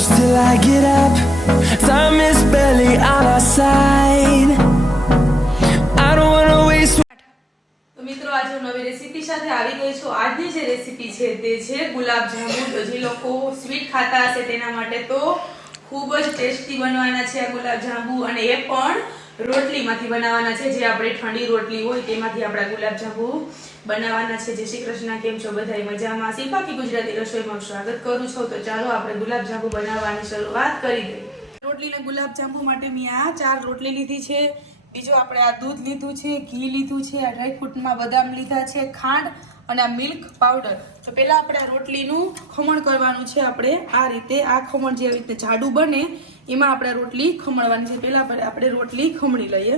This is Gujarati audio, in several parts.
close till I get up. Time is barely on our side. I don't wanna waste. તો મિત્રો આજે હું નવી રેસીપી સાથે આવી ગઈ છું. આજની જે રેસીપી છે તે છે ગુલાબ જાંબુ. તો જે લોકો સ્વીટ ખાતા હશે તેના માટે તો ખૂબ જ ટેસ્ટી બનવાના છે આ ગુલાબ જાંબુ, અને એ પણ રોટલીમાંથી બનાવવાના છે. જે આપણે ઠંડી રોટલી હોય તેમાંથી આપણા ગુલાબ જાંબુ બનાવવાના છે. જય શ્રી કૃષ્ણ, કેમ છો બધાય? મજામાં? શિલ્પાકી ગુજરાતી રસોઈમાં સ્વાગત કરું છું. તો ચાલો આપણે ગુલાબ જાંબુ બનાવવાની શરૂઆત કરી દઈએ. રોટલીના ગુલાબ જાંબુ માટે મેં આ 4 રોટલી લીધી છે. બીજું આપણે આ દૂધ લીધું છે, ઘી લીધું છે, આ ડ્રાયફ્રૂટમાં બદામ લીધા છે, ખાંડ અને આ મિલ્ક પાવડર. તો પહેલા આપણે આ રોટલીનું ખમણ કરવાનું છે. આપણે આ રીતે આ ખમણ જે રીતે જાડું બને એમાં આપણે રોટલી ખમણવાની છે. પહેલા આપણે રોટલી ખમણી લઈએ.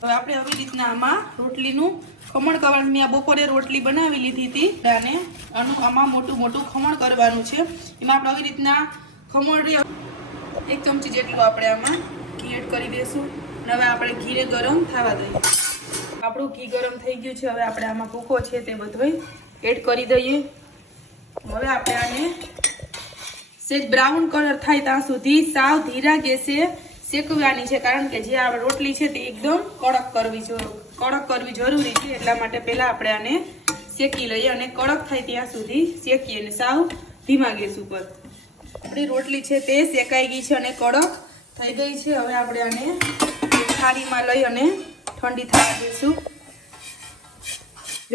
હવે આપણે આવી રીતના આમાં રોટલીનું ખમણ કરવાનું. મેં આ બપોરે રોટલી બનાવી લીધી હતી અને આમાં મોટું મોટું ખમણ કરવાનું છે. એમાં આપણે આવી રીતના ખમણ 1 ચમચી જેટલું આપણે આમાં ઘી એડ કરી દઈશું. અને હવે આપણે ઘીને ગરમ થવા દઈએ. આપણું ઘી ગરમ થઈ ગયું છે. હવે આપણે આમાં ભૂકો છે તે બધું એડ કરી દઈએ. હવે આપણે આને સેજ બ્રાઉન કલર થાય ત્યાં સુધી સાવ ધીરા ગેસે શેકવાની છે, કારણ કે જે આ રોટલી છે તે એકદમ કડક કરવી જરૂરી છે. એટલા માટે પહેલા આપણે આને શેકી લઈએ અને કડક થાય ત્યાં સુધી શેકીએ, અને સાવ ધીમા ગેસ ઉપર. આપણી રોટલી છે તે શેકાઈ ગઈ છે અને કડક થઈ ગઈ છે. હવે આપણે આને થાળીમાં લઈ અને ઠંડી થવા દઈશું.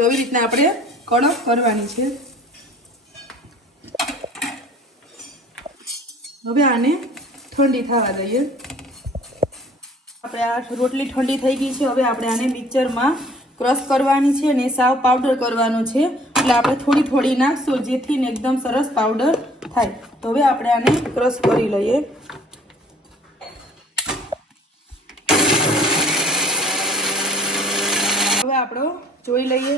આવી રીતના આપણે કડક કરવાની છે. હવે આને ઠંડી થવા દઈએ. આપણે આ રોટલી ઠંડી થઈ ગઈ છે. હવે આપણે આને મિક્સરમાં ક્રશ કરવાની છે અને સાવ પાવડર કરવાનો છે. એટલે આપણે થોડી થોડી નાખશું જેથી ને એકદમ સરસ પાવડર થાય. તો હવે આપણે આને ક્રશ કરી લઈએ. હવે આપણો જોઈ લઈએ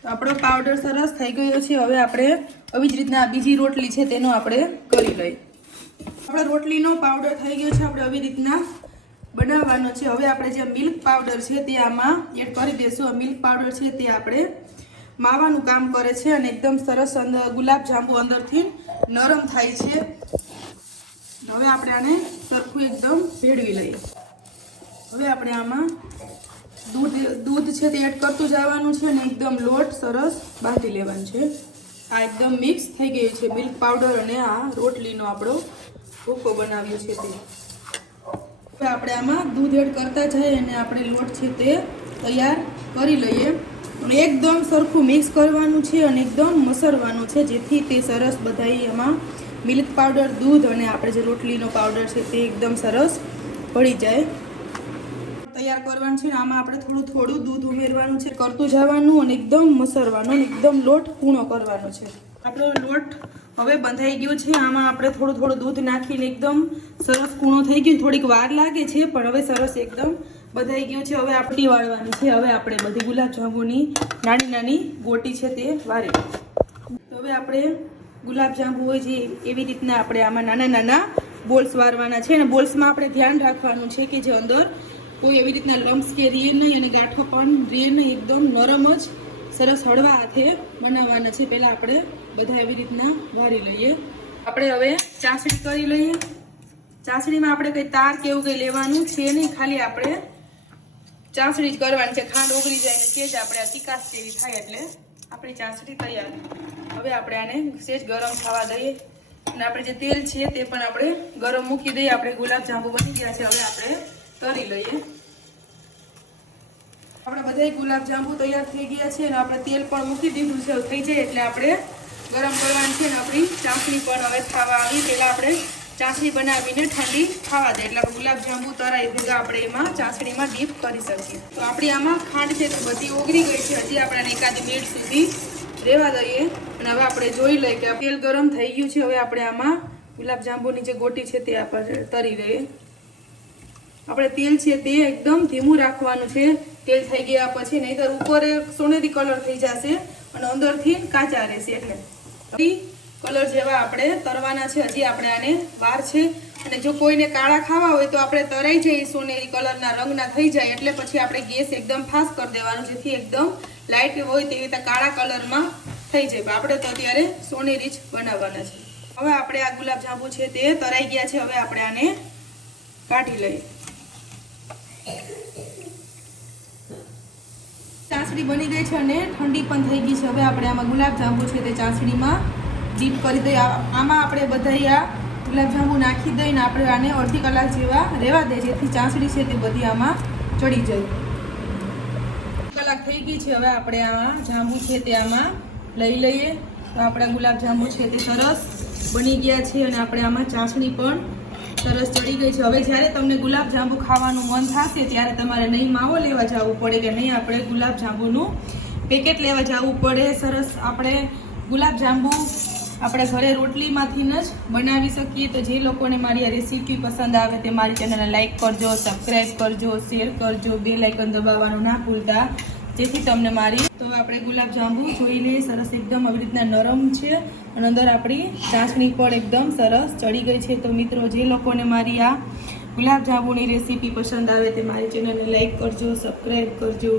તો આપણો પાવડર સરસ થઈ ગયો છે. હવે આપણે આવી જ રીતના બીજી રોટલી છે તેનો આપણે કરી લઈએ. આપણે રોટલીનો પાવડર થઈ ગયો છે. આપણે આવી રીતના બનાવવાનો છે. હવે આપણે જે મિલ્ક પાવડર છે તે આમાં એડ કરી દઈશું. આ મિલ્ક પાવડર છે તે આપણે માવાનું કામ કરે છે અને એકદમ સરસ અંદર ગુલાબ જાંબુ અંદરથી નરમ થાય છે. હવે આપણે આને સરખું એકદમ ભેળવી લઈએ. હવે આપણે આમાં દૂધ છે તે એડ કરતું જવાનું છે અને એકદમ લોટ સરસ બાંધી લેવાનું છે. આ એકદમ મિક્સ થઈ ગયું છે. મિલ્ક પાવડર અને આ રોટલીનો આપણો ભૂકો બનાવ્યો છે તે. હવે આપણે આમાં દૂધ એડ કરતા જઈએ અને આપણે લોટ છે તે તૈયાર કરી લઈએ. અને એકદમ સરખું મિક્સ કરવાનું છે અને એકદમ મસરવાનું છે, જેથી તે સરસ બધા એમાં મિલ્ક પાવડર, દૂધ અને આપણે જે રોટલીનો પાવડર છે તે એકદમ સરસ ભળી જાય. તૈયાર કરવાનું છે. આમાં આપણે થોડું થોડું દૂધ ઉમેરવાનું છે, કરતું જવાનું અને એકદમ મસરવાનું અને એકદમ લોટ કૂણો કરવાનો છે. આપણો લોટ હવે બંધાઈ ગયો છે. આમાં આપણે થોડું થોડું દૂધ નાખીને એકદમ સરસ કૂણો થઈ ગયું. થોડીક વાર લાગે છે પણ હવે સરસ એકદમ બંધાઈ ગયું છે. હવે આપણે વાળવાની છે. હવે આપણે બધી ગુલાબ જાંબુની નાની નાની ગોટી છે તે વાળી. તો હવે આપણે ગુલાબ જાંબુ હોય જે એવી રીતના આપણે આમાં નાના નાના બોલ્સ વાળવાના છે. અને બોલ્સમાં આપણે ધ્યાન રાખવાનું છે કે જે અંદર કોઈ એવી રીતના લમ્સ કે રીએ નહીં અને ગાંઠો પણ રીએ નહીં. એકદમ નરમ જ સરસ હળવા હાથે બનાવવાના છે. પહેલાં આપણે બધા એવી રીતના વાળી લઈએ. આપણે હવે ચાસણી કરી લઈએ. ચાસણીમાં આપણે કંઈ તાર કે એવું કંઈ લેવાનું છે નહીં, ખાલી આપણે ચાસણી જ કરવાની છે. ખાંડ ઓગળી જાય ને સેજ આપણે આ ચીકાશ જેવી થાય એટલે આપણી ચાસણી તૈયાર. હવે આપણે આને સેજ ગરમ થવા દઈએ અને આપણે જે તેલ છે તે પણ આપણે ગરમ મૂકી દઈએ. આપણે ગુલાબ જાંબુ બની ગયા છે. હવે આપણે તરી લઈએ. આપણે બધા ગુલાબ જાંબુ તૈયાર થઈ ગયા છે અને આપણે તેલ પણ મૂકી દીધું છે. થઈ જાય એટલે આપણે ગરમ કરવાની છે. અને આપણી ચાસણી પણ હવે થવા આવી. પહેલાં આપણે ચાસણી બનાવીને ઠંડી થવા દે એટલે ગુલાબ જાંબુ તરાઈ ભેગા આપણે એમાં ચાસણીમાં ડીપ કરી શકીએ. તો આપણી આમાં ખાંડ છે તો બધી ઓગળી ગઈ છે. હજી આપણે એકાદ મિનિટ સુધી રહેવા દઈએ. અને હવે આપણે જોઈ લઈએ કે તેલ ગરમ થઈ ગયું છે. હવે આપણે આમાં ગુલાબ જાંબુની જે ગોટી છે તે આપણે તરી દઈએ. આપણે તેલ છે તે એકદમ ધીમું રાખવાનું છે તેલ થઈ ગયા પછી, નહીંતર ઉપર સોનેરી કલર થઈ જશે અને અંદરથી કાચા રહેશે. એટલે કલર જેવા આપણે તરવાના છે. હજી આપણે આને વાર છે. અને જો કોઈને કાળા ખાવા હોય તો આપણે તરાઈ જઈએ, સોનેરી કલરના રંગના થઈ જાય એટલે પછી આપણે ગેસ એકદમ ફાસ્ટ કરી દેવાનું, જેથી એકદમ લાઇટ હોય તેવી રીતે કાળા કલરમાં થઈ જાય. આપણે તો અત્યારે સોનેરી જ બનાવવાના છે. હવે આપણે આ ગુલાબ જાંબુ છે તે તરાઈ ગયા છે. હવે આપણે આને કાઢી લઈએ. ચાસણી બની ગઈ છે અને ઠંડી પણ થઈ ગઈ છે. હવે આપણે આમાં ગુલાબ જાંબુ છે તે ચાસણીમાં ડીપ કરી દઈએ. આમાં આપણે બધા આ ગુલાબ જાંબુ નાખી દઈને આપણે આને અડધી કલાક જેવા રહેવા દઈએ, જેથી ચાસણી છે તે બધી આમાં ચડી જાય. કલાક થઈ ગઈ છે. હવે આપણે આમાં જાંબુ છે તે આમાં લઈ લઈએ. તો આપણા ગુલાબ જાંબુ છે તે સરસ બની ગયા છે અને આપણે આમાં ચાસણી પણ સરસ ચડી ગઈ છે. હવે જ્યારે તમને ગુલાબ જાંબુ ખાવાનું મન થશે ત્યારે તમારે નહીં માવો લેવા જવું પડે કે નહીં આપણે ગુલાબ જાંબુનું પેકેટ લેવા જવું પડે. સરસ આપણે ગુલાબ જાંબુ આપણે ઘરે રોટલીમાંથી જ બનાવી શકીએ. તો જે લોકોને મારી આ રેસીપી પસંદ આવે તે મારી ચેનલને લાઇક કરજો, સબસ્ક્રાઈબ કરજો, શેર કરજો, બેલ આઇકન દબાવવાનું ના ભૂલતા, જેથી તમને મારી. તો આપણે ગુલાબ જાંબુ જોઈ લઈએ. સરસ એકદમ આવી રીતના નરમ છે અને અંદર આપણી ચાસણી પણ એકદમ સરસ ચડી ગઈ છે. તો મિત્રો, જે લોકોને મારી આ ગુલાબ જાંબુની રેસીપી પસંદ આવે તે મારી ચેનલને લાઇક કરજો, સબસ્ક્રાઈબ કરજો,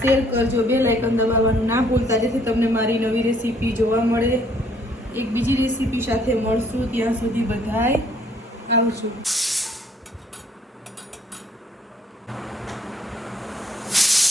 શેર કરજો, બેલ આઇકન દબાવવાનું ના ભૂલતા, જેથી તમને મારી નવી રેસીપી જોવા મળે. એક બીજી રેસીપી સાથે મળશું. ત્યાં સુધી બધાય આવજો.